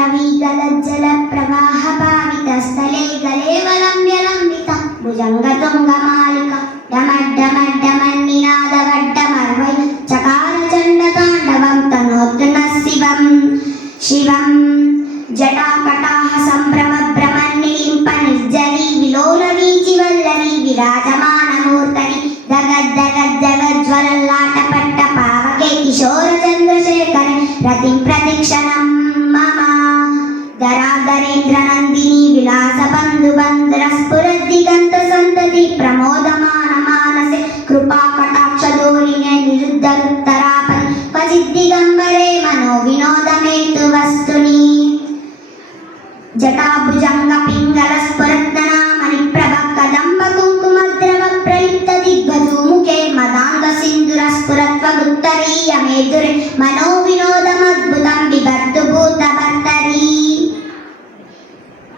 पल्लवीगलज्जल प्रवाह पावित स्थले गलेवलम्ब्यलम्बित भुजङ्गतुङ्गमालिका डमड्डमड्डमन्निनादवड्डमर्वै चकार चण्डताण्डवं तनोतु नः शिवं जटाकटाह सम्भ्रमभ्रमन्निलिम्प निर्जरी विलोलवीचिवल्लरी विराजमानमूर्तनि जगज्जगज्जगज्ज्वलल्लाटपट्ट पावके किशोरचन्द्रशेखरे रतिं प्रतीक्षणं मम धराधरेन्द्रनन्दिनी विलासबन्धुबन्धुरस्फुरद्दिगन्तसन्तति प्रमोदमान मानसे कृपाकटाक्षदोरिणे निरुद्धरुत्तरापदि क्वचिद्दिगम्बरे मनोविनोदमेतु वस्तुनि जटाभुजङ्गपिङ्गलस्फुरत्ननामणिप्रभकदम्बकुङ्कुमद्रवप्रलिप्तदिग्गजूमुखे मदाङ्गसिन्धुरस्फुरत्वगुत्तरीयमेदुरे मनो